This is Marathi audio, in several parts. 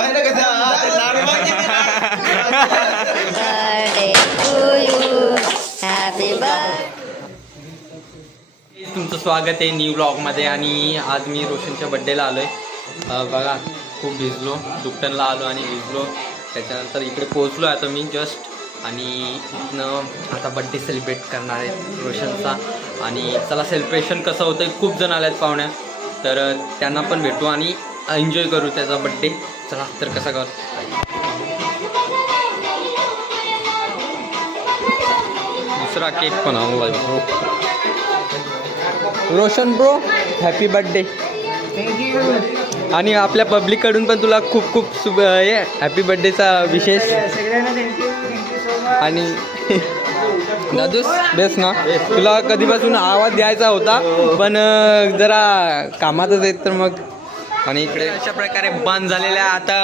पाहिलं कसं. तुमचं स्वागत आहे न्यू ब्लॉगमध्ये आणि आज मी रोशनच्या बड्डेला आलो आहे बघा खूप भिजलो दुपटनला आलो आणि भिजलो. त्याच्यानंतर इकडे पोहोचलो आहे आता मी जस्ट आणि इथनं आता बड्डे सेलिब्रेट करणार आहे रोशनचा. आणि चला सेलिब्रेशन कसं होतं आहे खूप जण आले आहेत पाहुण्या. तर त्यांना पण भेटू आणि एन्जॉय करू त्याचा बड्डे चला तर कसा कर दुसरा केक पण आणला bro Roshan bro happy birthday आणि आपल्या पब्लिककडून पण तुला खूप खूप शुभ हे हॅपी बर्थडेचा विशेष. आणि दादूस बेस ना. तुला कधीपासून आवाज द्यायचा होता पण जरा कामातच येत तर मग आणि इकडे अशा प्रकारे बंद झालेल्या आता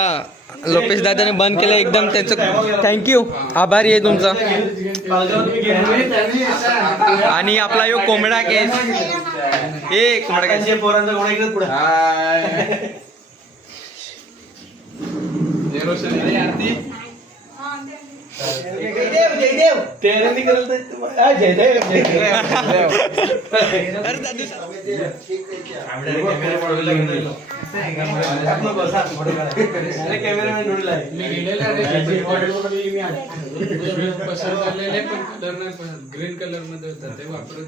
लोकेश दादाने बंद केलं एकदम त्यांचं. थँक्यू आभारी आहे तुमचा. आणि आपला यो कोंबडा केस ए कोंबडा केस पोरांचा घोडा इकडे पुढे जयदेव जयदेव तेरे निकल जयदेव ग्रीन कलरमध्ये होता ते वापरत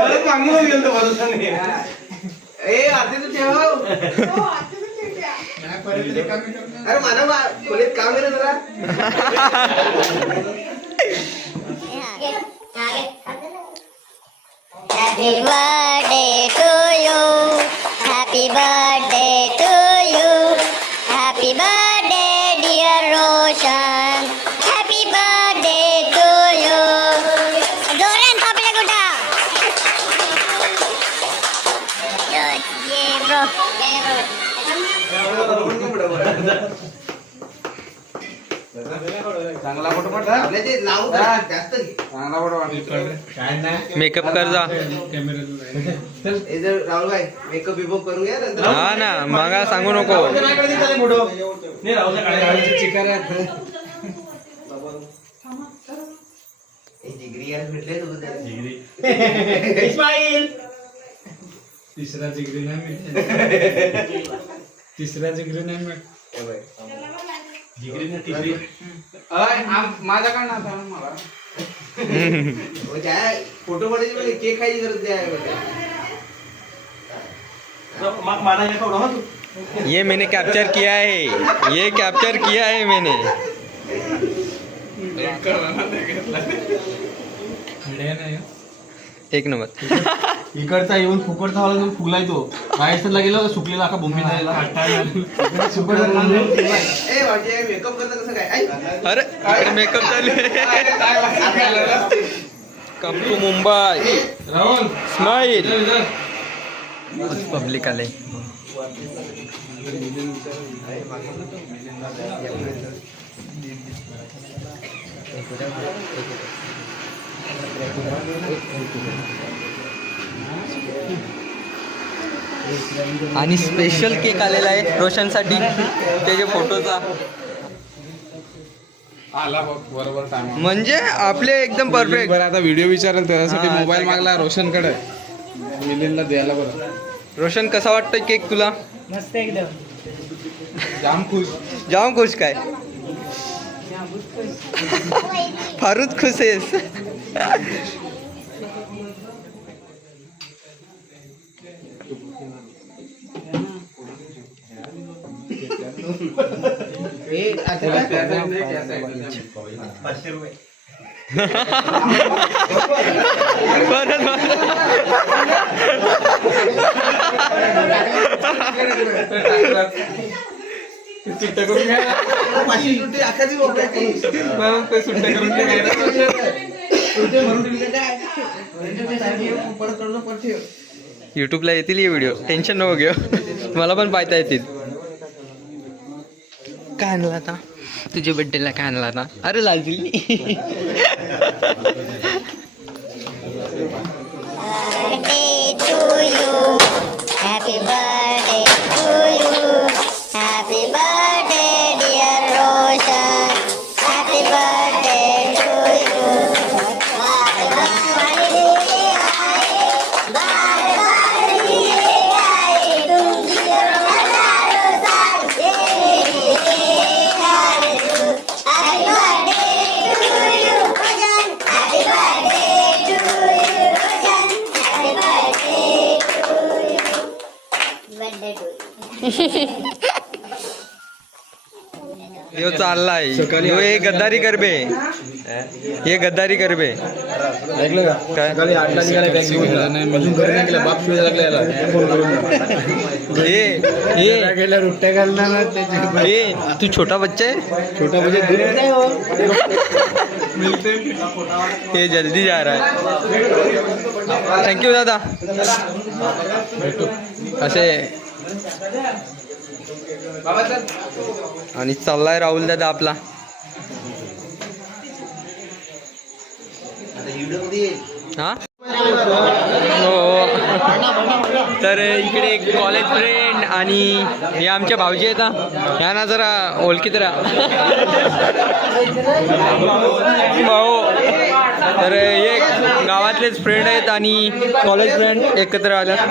परत मागून गेलो ए आधी तू ठेव. अरे मला मा- खोलीत काम आहे ना जरा. Happy चांगला फोटो पडला चांगला ते मेकअप कर जा. राहुल भाई मेकअप बिकअप करून घ्या हा ना मगा सांगू नको. हे जिगरी यार भेटले तुझं डिग्री तिसरा जिगरी नाही मिळत तिसरा जिगरी नाही मिळत माझ्याकडनं आता मला। फोटो पाठायचे म्हणजे केक खायची गरज नाही ये मैंने कैप्चर किया है। ये कैप्चर किया है मैंने। मिळ्या नाही। हो. एक नंबर। इकडचा येऊन फुकटचा वाला जो फुगलाय तो. राजस्थानला गेला सुकलेला अख्खा भूमी जायला ए मेकअप करणं कसं काय? ऐक. अरे इकडे मेकअप चालू आहे. Come to Mumbai. Rahul. Smile public आले. आणि स्पेशल केक आलेला आहे रोशनसाठी. त्याच्या फोटोचा म्हणजे आपले एकदम परफेक्ट बरं आता व्हिडिओ विचारेल त्यासाठी हा, मोबाईल मागला रोशनकडे. मिलिंदला द्यायला बरं. रोशन कसा वाटतोय केक तुला? जाम खुश. जाम खुश काय? फारूच खुश आहेस. ए, परत सुट्ट्या करून सुट्ट्या करून युट्यूबला येतील हे व्हिडिओ टेन्शन नको घेऊ. मला पण पाहता येतील. काय आणला आता तुझ्या बड्डेला काय आणला आता अरे लालजी. हॅपी to यो चाललाय. यो हे गद्दारी करबे. हे गद्दारी करबे. ऐकलं का? काय? सकाळी आठला निघाला बँक घेऊन. अजून घरी नाही गेला बाप शिवाय लागला याला. फ़ोन करून गेला रुट्ट्या घालणार त्याच्या तू छोटा बच्चा है छोटा म्हणजे दूर हो. ये जल्दी जा रहा है. थैंक यू दादा. असे. आणि चाललाय राहुल दादा आपला. हा? हो. तर इकडे एक कॉलेज फ्रेंड आणि हे आमच्या भाऊजी आहेत ह्या ना जरा ओळखीत राहा. भाऊ. तर हे गावातलेच फ्रेंड आहेत आणि कॉलेज फ्रेंड एकत्र आल्यात.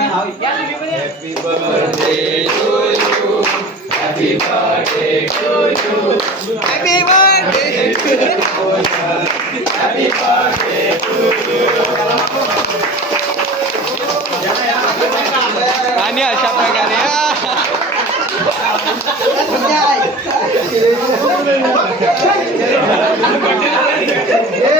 आणि अशा प्रकारे.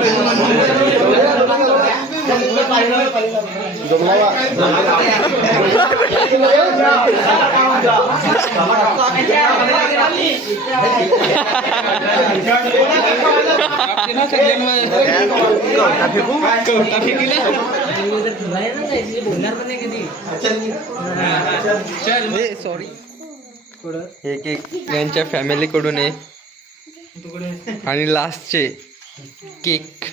सॉरी एक एक यांच्या फॅमिलीकडून आहे. आणि लास्टचे केक.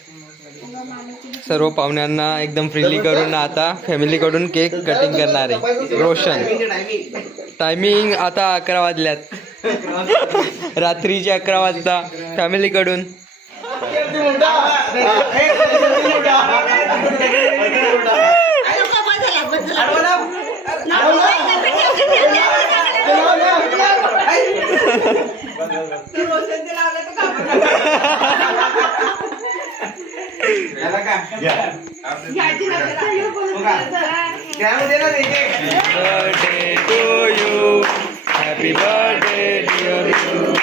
सर्व पाहुण्यांना एकदम फ्रीली करून आता फॅमिलीकडून केक कटिंग करणार आहे. रोशन. टायमिंग आता अकरा वाजल्यात. रात्रीचे अकरा वाजता फॅमिलीकडून त्यामध्ये ना ते- ते- birthday to you happy birthday dear you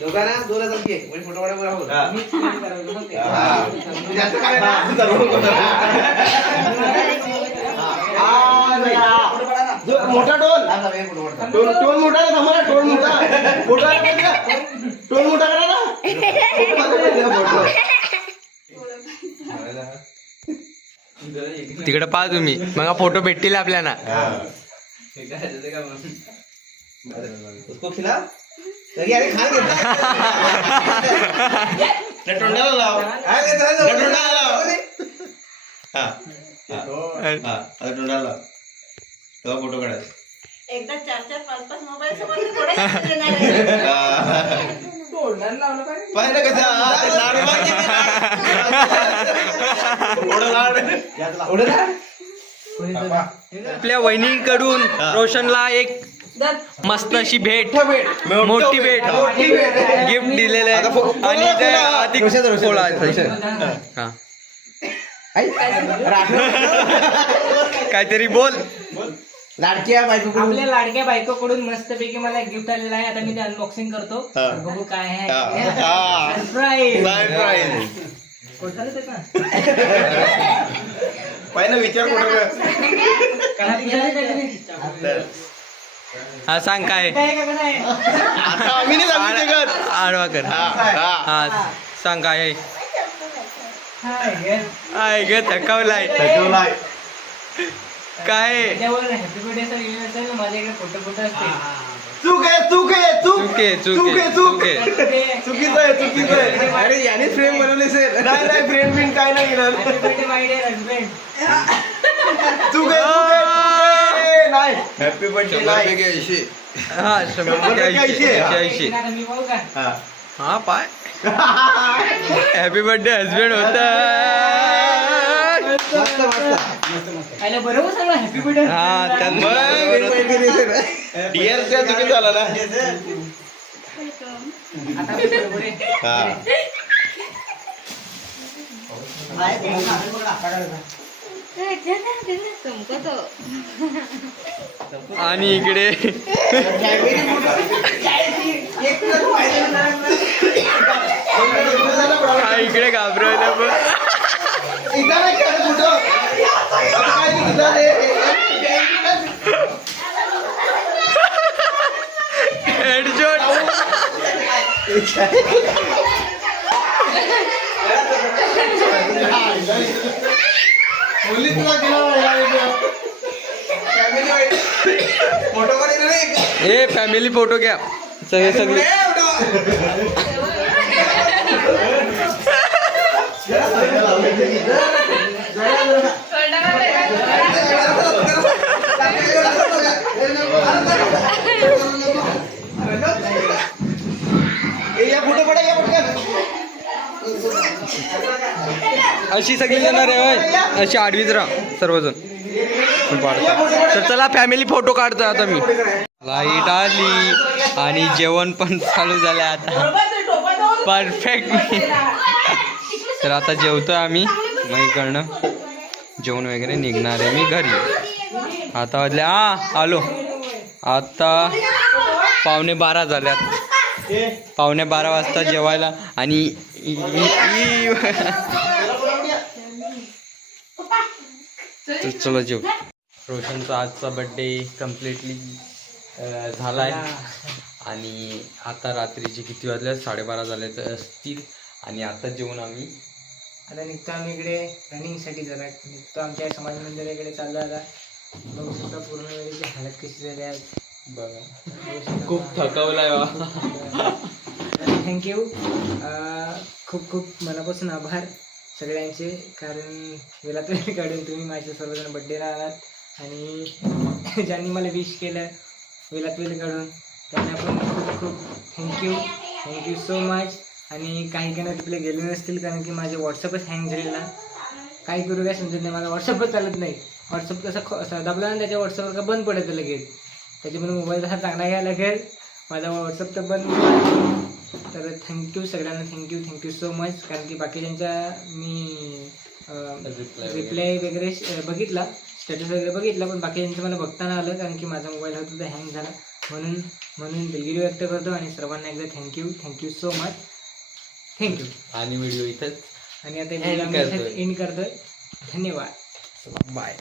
दोघांना दोन हजार घे. म्हणजे फोटो काढायला बरं. हा. जास्त काय ना? जो- मोठा टोल. टोल टोल मोठा आहे थांबा ना, टोल मोठा. मोठा? टोल मोठा करा ना. तिकडे पहा तुम्ही. मग फोटो भेटतील आपल्याला. उसको खिला. लगी अरे खान घेतला. त्या तोंडाला लाव. तोंडाला लाव. हा हा हा आता तोंडाला लाव. तेव्हा फोटो काढायचा. एकदा चार चार पाच पाच मोबाईल समोर थोडं जास्त देणार आहे. पाहिलं कसं? लाड मागे ते लाड. थोडं लाड. थोडं लाड? आपल्या वहिनीकडून रोशनला एक मस्त अशी भेट मोठी भेट. मोठी भेट आहे. गिफ्ट दिलेलं आता फो- आहे आणि ते फोडा, अति रोशन, रोशन, फोडा. रोशन, रोशन. हा. काहीतरी बोल. लाडक्या बायको आपल्या लाडक्या बायकोकडून मस्तपैकी मला एक गिफ्ट आलेलं आहे. आता मी ते अनबॉक्सिंग करतो. हा. तर बघू काय आहे. हा. सरप्राईज पहिला विचार कुठं कर हा सांग काय? आता आम्ही नाही सांगू शकत आडवा कर हा, हा. हा सांग काय आहे? आहे ग थकवलाय. काय? चूक आहे चूक आहे चूक. चूक आहे चूक आहे चूक. चुकीचं आहे चुकीचं आहे. अरे याने फ्रेम बनवले सर नाही नाही फ्रेम बिन काय नाही चूक आहे नाही. हॅपी बर्थडे नाही. हा शंभर ऐंशी हा. हा पाय. हॅपी बर्थडे हजबंड होता मस्त बरोबर सांगा हॅपी बर्थडे हा त्यात डिअरच्या चुकी झाला ना? आता मी बरोबर आहे. हा. आणि इकडे हा इकडे घाबरवलं बघ इथं नाही खेळत कुठं आता काय नाही, इथं रे. हेडशॉट मुली तुला दिला फोटो काढ इकडे रे. ए फॅमिली फोटो घ्या. सगळे सगळे ए, फोटो. ए, या फोटो पडा या पटकन अशी सगळी येणार आहे होय. अशी आडवीच राहा सर्वजण. तर चला फॅमिली फोटो काढतोय आता मी. लाइट आली आणि जेवण पण चालू झालं आता. परफेक्ट तर आता जेवतोय आम्ही. मग इकडनं जेवण वगैरे निघणार आहे मी घरी. आता वाजले हा आलो. आता पावणे बारा झाल्यात. पावणे बारा वाजता जेवायला आणि तर चला जेव. रोशनचा आजचा बड्डे कम्प्लिटली झाला आहे आणि आता रात्रीचे किती वाजले साडेबारा झाले तर असतील. आणि आता जेवण आम्ही. आता निघतो आम्ही इकडे. रनिंगसाठी जरा. निघतो आमच्या समाज मंदिराकडे चाललो आता. बघू शकता पूर्ण वेळेची हालत कशी झाली आज. बघा. खूप थकवलाय थँक्यू खूप खूप मनापासून आभार सगळ्यांचे कारण वेळात वेळ काढून तुम्ही माझे सर्वजण बड्डेला आलात आणि ज्यांनी मला विश केलं वेळात वेळ काढून त्यांना पण खूप खूप थँक्यू थँक्यू सो मच आणि काही काही रिप्लाय गेले नसतील कारण की माझे व्हॉट्सअपच हँग झालेला. काय करू काय समजत नाही मला व्हॉट्सअपच चालत नाही. व्हॉट्सअप कसं दाबला ना त्याच्या व्हॉट्सअपवर का बंद पडतं लगेच. त्याच्यामुळे मोबाईल तसा चांगला घ्यायला लागेल. माझा व्हॉट्सअप तर बंद. तर थँक्यू सगळ्यांना. थँक्यू थँक्यू सो मच कारण की बाकीच्यांच्या मी रिप्लाय वगैरे. बघितला. स्टेटस वगैरे बघितला पण बाकीच्यांचं मला बघता नाही आलं कारण की माझा मोबाईल होता तर हँग झाला. म्हणून म्हणून दिलगिरी व्यक्त करतो आणि सर्वांना एकदा thank you thank you so much thank you आणि व्हिडिओ इथंच आणि आता. एंड करतोय. धन्यवाद. बाय